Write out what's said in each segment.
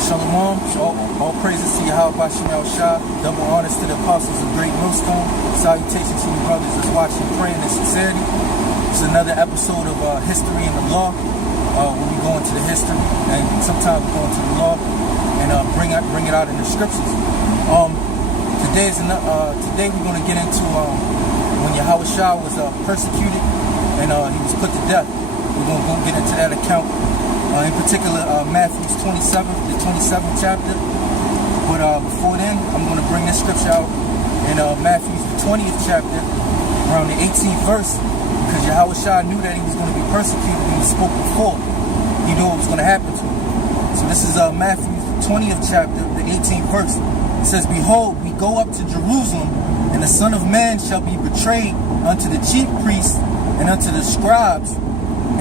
Shalom. All praises to Yahawashi, double honors to the apostles of Great Millstone. Salutations to you brothers that's watching, praying in sincerity. It's another episode of History and the Law, where we go into the history, and sometimes we go into the law and bring it out in the scriptures. Today we're going to get into when Yahawashi was persecuted and he was put to death. We're going to go get into that account. In particular, Matthew's 27th chapter. But before then, I'm going to bring this scripture out in Matthew's 20th chapter, around the 18th verse, because Yahawashi knew that he was going to be persecuted when he spoke before. He knew what was going to happen to him. So this is Matthew's 20th chapter, the 18th verse. It says, "Behold, we go up to Jerusalem, and the Son of Man shall be betrayed unto the chief priests and unto the scribes,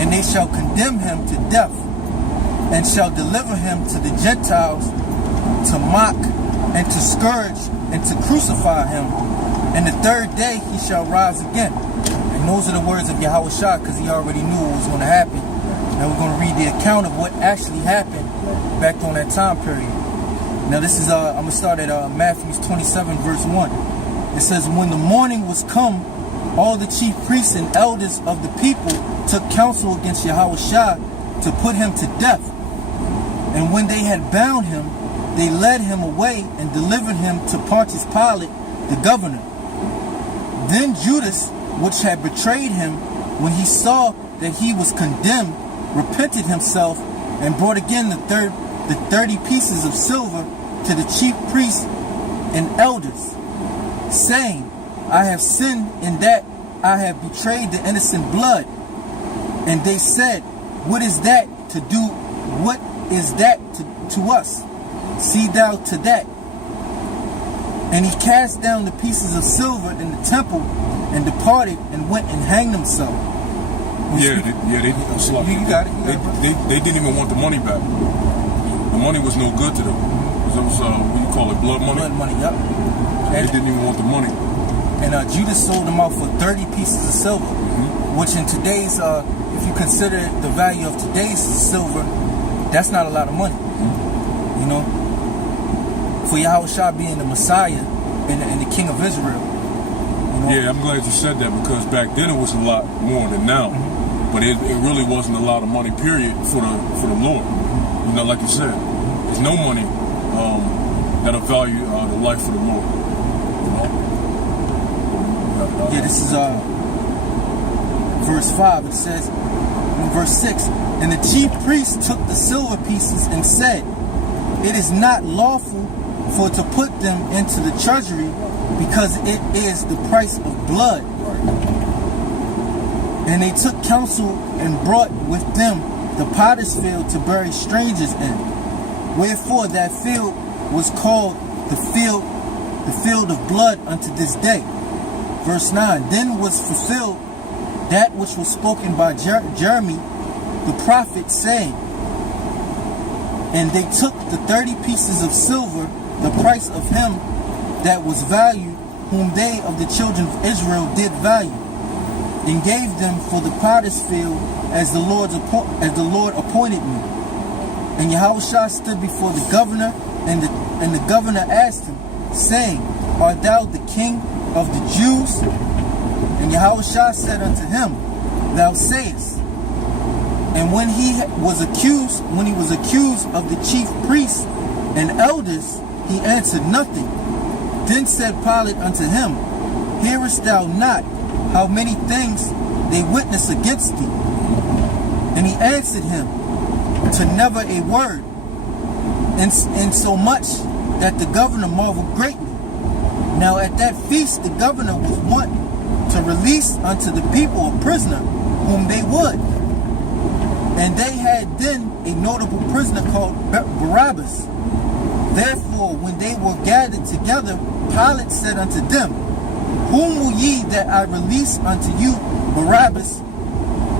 and they shall condemn him to death, and shall deliver him to the Gentiles to mock and to scourge and to crucify him. And the third day he shall rise again." And those are the words of Yahawashi, because he already knew what was going to happen. Now we're going to read the account of what actually happened back on that time period. Now this is, I'm going to start at Matthew's 27 verse 1. It says, "When the morning was come, all the chief priests and elders of the people took counsel against Yahawashi to put him to death. And when they had bound him, they led him away and delivered him to Pontius Pilate, the governor. Then Judas, which had betrayed him, when he saw that he was condemned, repented himself and brought again the 30 pieces of silver to the chief priests and elders, saying, I have sinned in that I have betrayed the innocent blood. And they said, What is that to do? What is that to us? See thou to that. And he cast down the pieces of silver in the temple and departed and went and hanged himself." They didn't even want the money back. The money was no good to them. It was what you call it, blood money? Blood money, yep. They didn't even want the money. And Judas sold them out for 30 pieces of silver, which in today's, if you consider the value of today's silver, that's not a lot of money. You know, for Yahawashi being the Messiah and the King of Israel. You know? Yeah, I'm glad you said that, because back then it was a lot more than now. But it really wasn't a lot of money, period, for the Lord. You know, like you said, there's no money that'll value the life of the Lord. You know? Yeah, this is verse 5. It says, in verse 6, "And the chief priests took the silver pieces and said, It is not lawful for to put them into the treasury, because it is the price of blood. And they took counsel and brought with them the potter's field to bury strangers in. Wherefore that field was called the field of blood unto this day." Verse 9, "Then was fulfilled that which was spoken by Jeremy the prophet, saying, And they took the 30 pieces of silver, the price of him that was valued, whom they of the children of Israel did value, and gave them for the potter's field as the Lord appointed me. And Yahawashi stood before the governor, and the governor asked him, saying, Art thou the king of the Jews? And Yahawashi said unto him, Thou sayest. And when he was accused of the chief priests and elders, he answered nothing. Then said Pilate unto him, Hearest thou not how many things they witness against thee? And he answered him, To never a word. And so much that the governor marveled greatly. Now at that feast the governor was wont to release unto the people a prisoner whom they would. And they had then a notable prisoner called Barabbas. Therefore, when they were gathered together, Pilate said unto them, Whom will ye that I release unto you, Barabbas,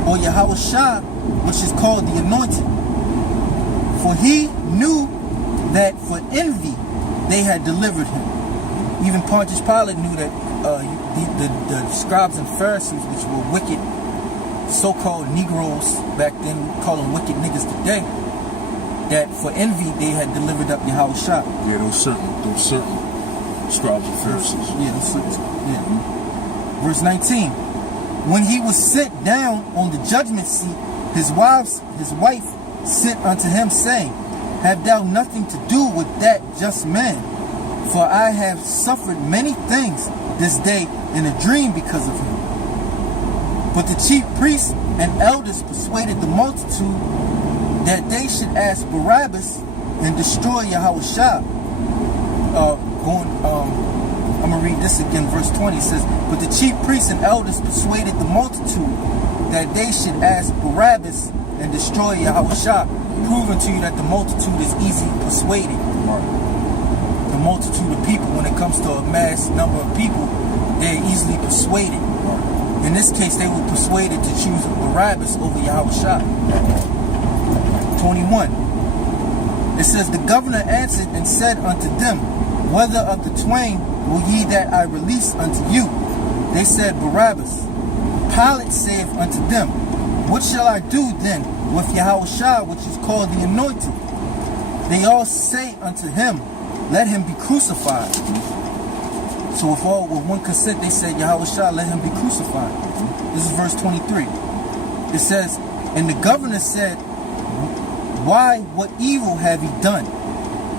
or Yahawashi, which is called the Anointed? For he knew that for envy they had delivered him. Even Pontius Pilate knew that the scribes and Pharisees, which were wicked, so-called Negroes back then, we call them wicked niggas today, that for envy they had delivered up Yahawashi. Yeah, those certain scribes and Pharisees. Yeah, those certain. Yeah. Verse 19. When he was sent down on the judgment seat, his wife sent unto him, saying, Have thou nothing to do with that just man? For I have suffered many things this day in a dream because of him. But the chief priests and elders persuaded the multitude that they should ask Barabbas and destroy Yahawashi. I'm going to read this again, verse 20. It says, But the chief priests and elders persuaded the multitude that they should ask Barabbas and destroy Yahawashi, proving to you that the multitude is easily persuaded. Right. The multitude of people, when it comes to a mass number of people, they're easily persuaded. Right. In this case, they were persuaded to choose Barabbas over Yahawashi. 21. It says, The governor answered and said unto them, Whether of the twain will ye that I release unto you? They said, Barabbas. Pilate saith unto them, What shall I do then with Yahawashi, which is called the Anointed? They all say unto him, Let him be crucified. So with one consent, they said, Yahawashi, let him be crucified. This is verse 23. It says, And the governor said, Why, what evil have he done?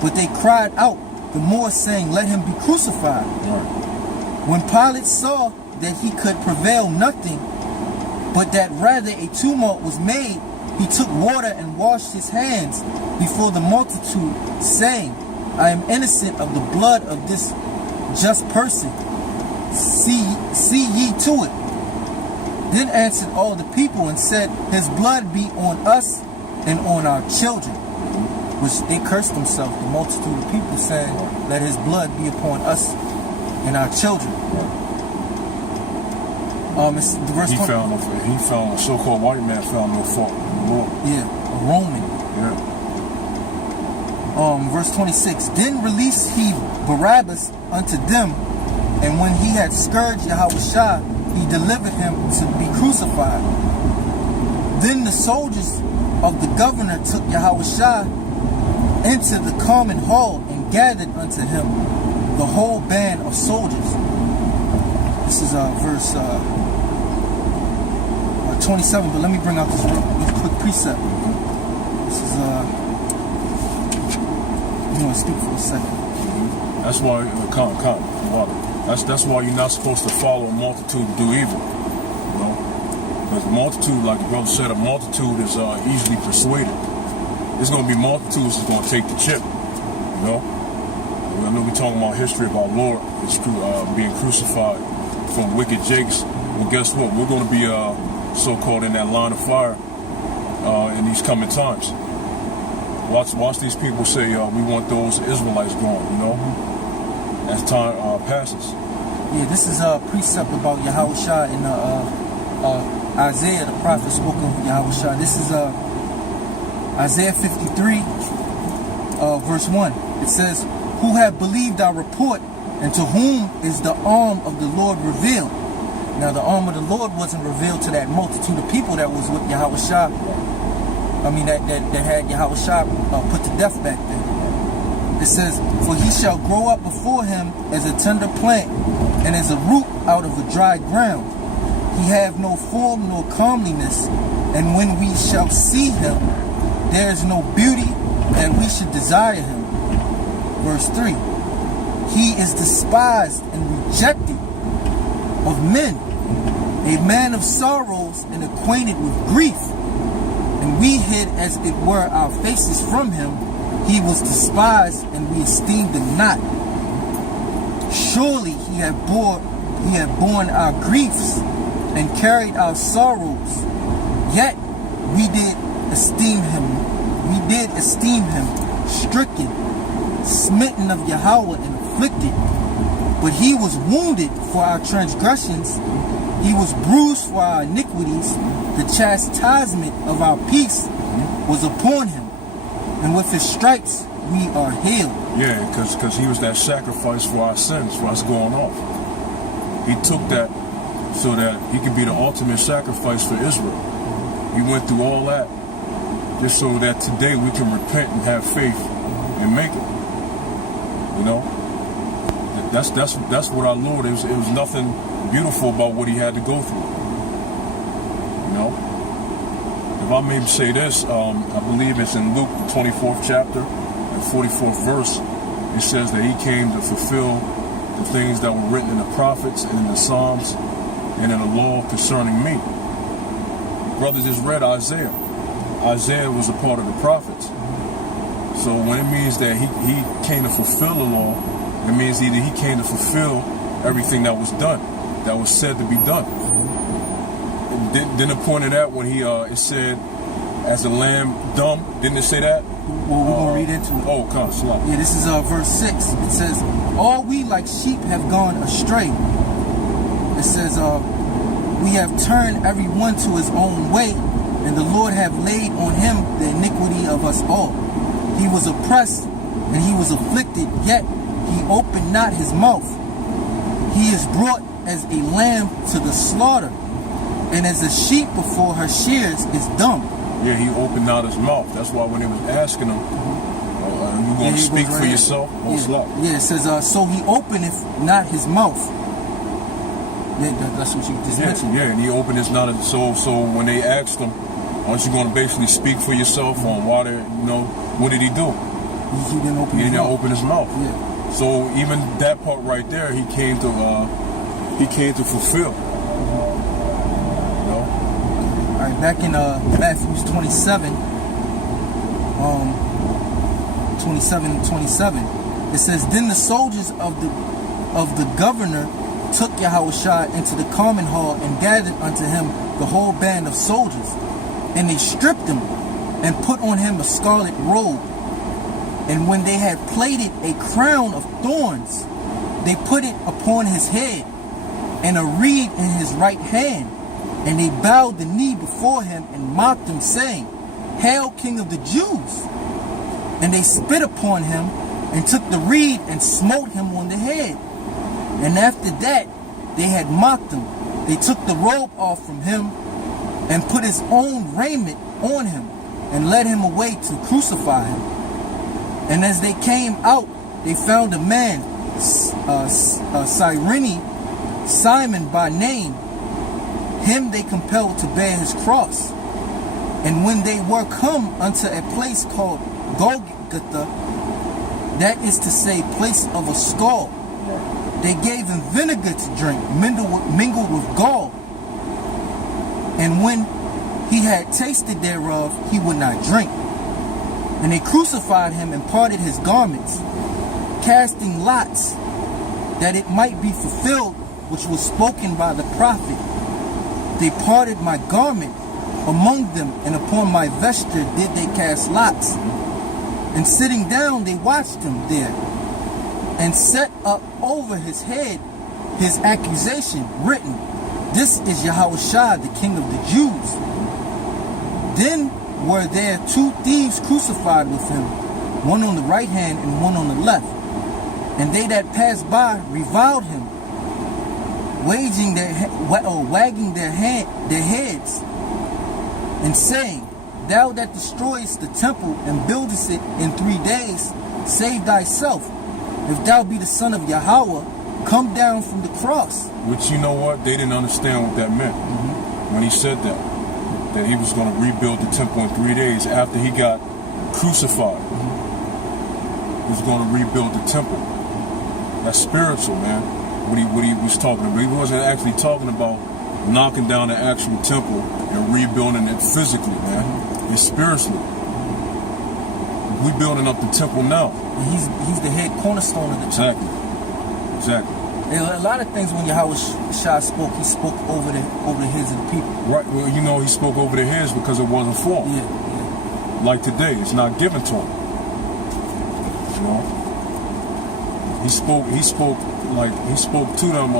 But they cried out the more, saying, Let him be crucified. Right. When Pilate saw that he could prevail nothing, but that rather a tumult was made, he took water and washed his hands before the multitude, saying, I am innocent of the blood of this just person. See ye to it. Then answered all the people and said, His blood be on us and on our children. Which they cursed themselves, the multitude of people, saying, Let his blood be upon us and our children. It's the verse 20. He found a so-called white man found no fault in the Lord. Yeah, a Roman. Yeah. Verse 26. Then released he Barabbas unto them, and when he had scourged Yahawashi, he delivered him to be crucified. Then the soldiers of the governor took Yahawashi into the common hall and gathered unto him the whole band of soldiers. This is verse 27, but let me bring out this quick precept. This is you want to speak for a second. That's why that's why you're not supposed to follow a multitude to do evil. You know, because the multitude, like the brother said, a multitude is easily persuaded. There's going to be multitudes that's going to take the chip. You know, I know we're talking about history of our Lord being crucified from wicked jakes. Well, guess what? We're going to be so-called in that line of fire in these coming times. Watch these people say we want those Israelites gone, you know, as time passes. Yeah, this is a precept about Yahawashi in Isaiah, the prophet spoke of Yahawashi. This is Isaiah 53, verse 1. It says, Who have believed our report, and to whom is the arm of the Lord revealed? Now, the arm of the Lord wasn't revealed to that multitude of people that was with Yahawashi. I mean, that had Yahawashi put to death back then. It says, For he shall grow up before him as a tender plant, and as a root out of a dry ground. He have no form nor comeliness, and when we shall see him, there is no beauty that we should desire him. Verse 3. He is despised and rejected of men, a man of sorrows and acquainted with grief. And we hid as it were our faces from him. He was despised and we esteemed him not. Surely he had borne our griefs and carried our sorrows. Yet we did esteem him stricken, smitten of Yahweh and afflicted. But he was wounded for our transgressions, he was bruised for our iniquities. The chastisement of our peace was upon him, and with his stripes we are healed. Yeah, because he was that sacrifice for our sins, for us going off. He took that so that he could be the ultimate sacrifice for Israel. He went through all that just so that today we can repent and have faith and make it. You know, that's what our Lord is. It was nothing beautiful about what he had to go through. You know, if I may say this, I believe it's in Luke, the 24th chapter, and 44th verse. It says that he came to fulfill the things that were written in the prophets and in the Psalms and in the law concerning me. Brother just read Isaiah. Isaiah was a part of the prophets. So when it means that he came to fulfill the law, it means either he came to fulfill everything that was done, that was said to be done. Didn't it point to that when it said, as the lamb dumb? Didn't it say that? Well, we're going to read into it. Oh, come on, slow. Yeah, this is verse 6. It says, all we like sheep have gone astray. It says, we have turned every one to his own way, and the Lord have laid on him the iniquity of us all. He was oppressed, and he was afflicted, yet he opened not his mouth. He is brought as a lamb to the slaughter, and as a sheep before her shears is dumb. Yeah, he opened not his mouth. That's why when they was asking him, you going to speak for yourself? Yeah, it says, so he openeth not his mouth. Yeah, that's what you just mentioned. Yeah, and he opened his not his soul. So when they asked him, aren't you going to basically speak for yourself on why they, what did he do? He didn't open his mouth. Yeah. So even that part right there, he came to fulfill. All right, back in Matthew 27, 27, it says, then the soldiers of the governor took Yahawashi into the common hall and gathered unto him the whole band of soldiers, and they stripped him and put on him a scarlet robe. And when they had plaited a crown of thorns, they put it upon his head, and a reed in his right hand. And they bowed the knee before him and mocked him, saying, Hail, King of the Jews! And they spit upon him and took the reed and smote him on the head. And after that they had mocked him, they took the robe off from him and put his own raiment on him and led him away to crucify him. And as they came out, they found a man, Cyrene, Simon by name. Him they compelled to bear his cross. And when they were come unto a place called Golgotha, that is to say, place of a skull, they gave him vinegar to drink, mingled with gall. And when he had tasted thereof, he would not drink. And they crucified him and parted his garments, casting lots, that it might be fulfilled which was spoken by the prophet. They parted my garment among them, and upon my vesture did they cast lots. And sitting down, they watched him there, and set up over his head his accusation, written, This is Yahawashi, the King of the Jews. Then were there two thieves crucified with him, one on the right hand and one on the left. And they that passed by reviled him, wagging their heads, and saying, Thou that destroyest the temple and buildest it in 3 days, save thyself. If thou be the son of Yahweh, come down from the cross. Which, you know what? They didn't understand what that meant when he said that he was going to rebuild the temple in 3 days after he got crucified. He was going to rebuild the temple. That's spiritual, man. What he was talking about. He wasn't actually talking about knocking down the actual temple and rebuilding it physically, man. It's spiritually. We're building up the temple now. He's the head cornerstone of the temple. Exactly. And a lot of things when Yahawashi spoke, he spoke over the heads of the people. Right. Well, he spoke over their heads because it wasn't for them. Yeah. Like today, it's not given to him. He spoke to them,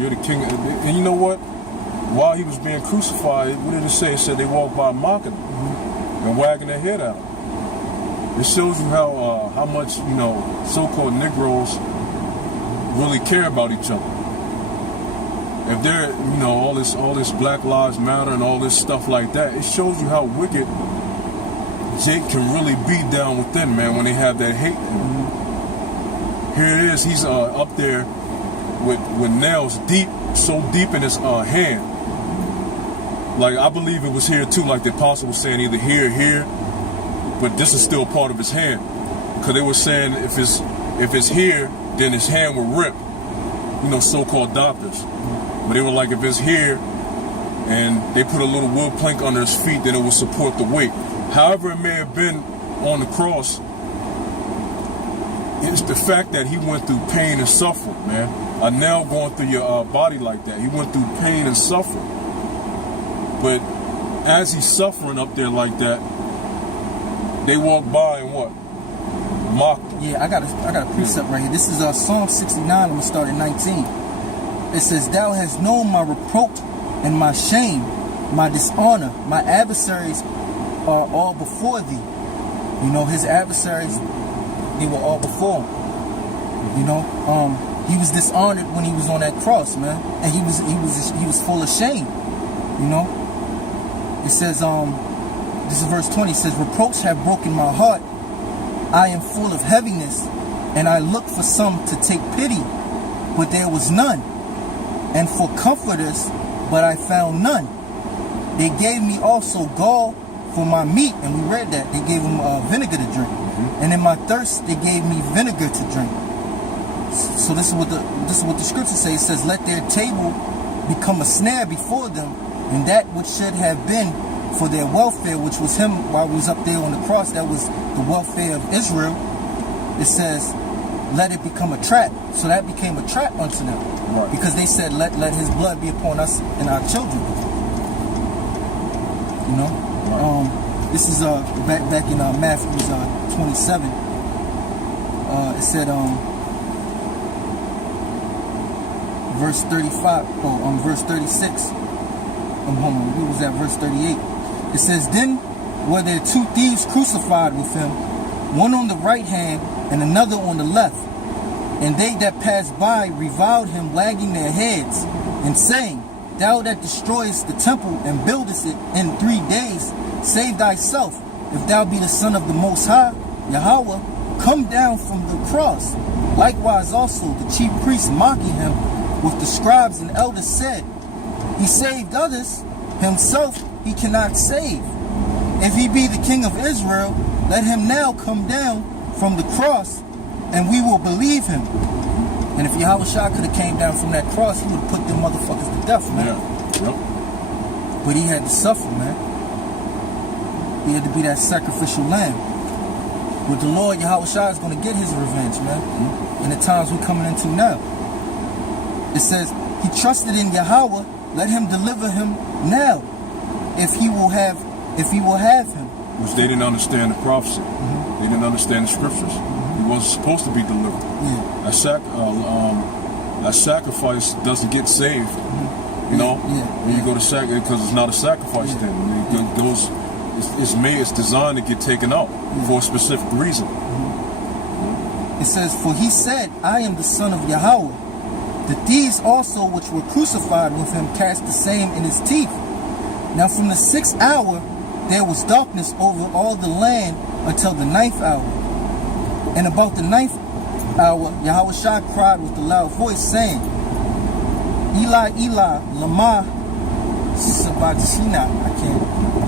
you're the king. And you know what? While he was being crucified, what did it say? It said they walked by mocking him and wagging their head at him. It shows you how much, so-called Negroes really care about each other. If they're, all this Black Lives Matter and all this stuff like that, it shows you how wicked Jake can really be down within, man, when they have that hate. Here it is, he's up there with nails deep, so deep in his hand. Like, I believe it was here too, like the apostle was saying, either here or here, but this is still part of his hand. Because they were saying if it's here, then his hand will rip. You know, so-called doctors. But they were like, if it's here, and they put a little wood plank under his feet, then it will support the weight. However it may have been on the cross, it's the fact that he went through pain and suffering, man. A nail going through your body like that. He went through pain and suffering. But as he's suffering up there like that, they walk by and what? Mock. Yeah, I got a precept right here. This is Psalm 69. I'm gonna start at 19. It says, "Thou hast known my reproach and my shame, my dishonor. My adversaries are all before thee." You know, his adversaries, they were all before him. You know, he was dishonored when he was on that cross, man, and he was full of shame. You know, it says, this is verse 20. It says, "Reproach have broken my heart. I am full of heaviness, and I looked for some to take pity, but there was none, and for comforters, but I found none. They gave me also gall for my meat," and we read that. They gave him vinegar to drink. "And in my thirst, they gave me vinegar to drink." So this is what the scripture says. It says, "Let their table become a snare before them, and that which should have been for their welfare," which was him while he was up there on the cross, that was the welfare of Israel. It says, "Let it become a trap." So that became a trap unto them. Right. Because they said, let his blood be upon us and our children. You know? Right. This is back in Matthew 27. It said, verse 35, verse 36. Hold on, we was at verse 38. It says, "Then were there two thieves crucified with him, one on the right hand and another on the left. And they that passed by reviled him, wagging their heads, and saying, Thou that destroyest the temple and buildest it in 3 days, save thyself. If thou be the Son of the Most High, Yahweh, come down from the cross. Likewise also the chief priests mocking him with the scribes and elders said, He saved others, himself he cannot save. If he be the King of Israel, let him now come down from the cross, and we will believe him." And if Yahawashi could have came down from that cross, he would have put them motherfuckers to death, man. Yeah. Yep. But he had to suffer, man. He had to be that sacrificial lamb. But the Lord Yahawashi is going to get his revenge, man. In the times we're coming into now. It says, "He trusted in Yahweh, let him deliver him now, if he will have him." Which they didn't understand the prophecy. They didn't understand the scriptures. He wasn't supposed to be delivered. Yeah. That sacrifice doesn't get saved. You know, when you go to sacrifice, because it's not a sacrifice then. It goes, it's designed to get taken out for a specific reason. It says, "For he said, I am the Son of Yahweh. The thieves also which were crucified with him cast the same in his teeth. Now from the 6th hour there was darkness over all the land until the 9th hour. And about the 9th hour Yahawashi cried with a loud voice, saying, Eli, Eli, lama sabachthani." I can't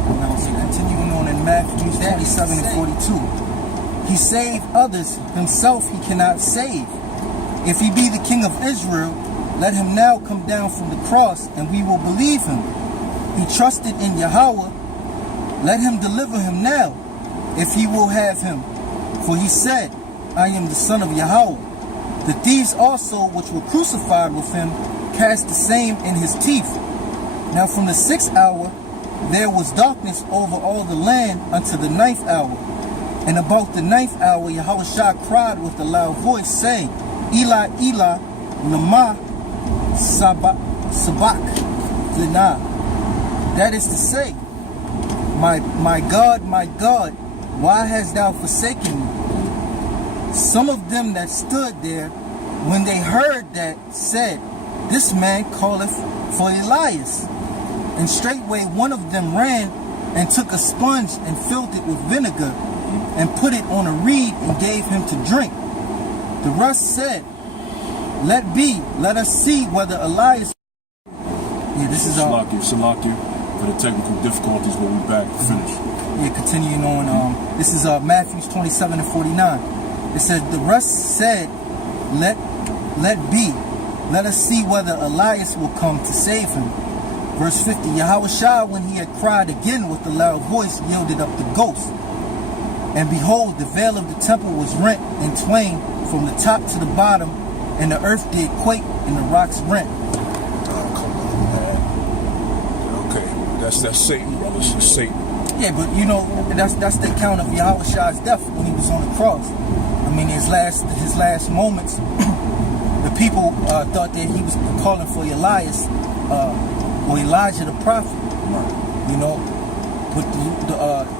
pronounce it. Continuing on in Matthew 27 and 42. "He saved others, himself he cannot save. If he be the King of Israel, let him now come down from the cross, and we will believe him. He trusted in Yahweh, let him deliver him now, if he will have him. For he said, I am the Son of Yahweh. The thieves also which were crucified with him cast the same in his teeth. Now from the 6th hour there was darkness over all the land unto the 9th hour. And about the 9th hour Yahawashi cried with a loud voice, saying, Eli, Eli, lama sabachthani. That is to say, my God, why hast thou forsaken me? Some of them that stood there, when they heard that, said, This man calleth for Elias. And straightway one of them ran and took a sponge and filled it with vinegar and put it on a reed and gave him to drink. The rest said, let be, let us see whether Elias... Yeah, this is... Salakia, for the technical difficulties, we'll be back to finish. Yeah, continuing on, this is Matthew 27 and 49. It says, the rest said, let be, let us see whether Elias will come to save him. Verse 50, Yahawashi, when he had cried again with a loud voice, yielded up the ghost. And behold, the veil of the temple was rent in twain from the top to the bottom, and the earth did quake, and the rocks rent. Oh, come on, man. Okay, that's Satan, brothers. It's Satan. Yeah, but you know, that's the account of Yahawashi's death when he was on the cross. I mean, his last moments, the people thought that he was calling for Elias or Elijah the prophet. You know, but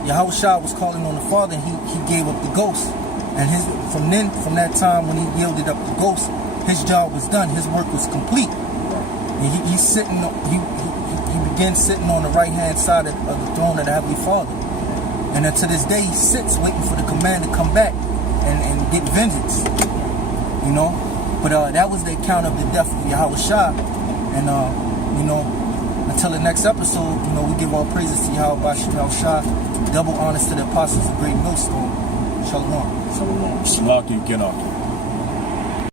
Yahawashi was calling on the Father, and he gave up the ghost. And from that time when he yielded up the ghost, his job was done. His work was complete. And he began sitting on the right hand side of the throne of the Heavenly Father. And until this day, he sits waiting for the command to come back and get vengeance. You know, but that was the account of the death of Yahawashi. And you know, until the next episode, you know, we give all praises to Yahawashi, double honors to the apostles of Great Millstone. Shalom. Salakia, Genaki.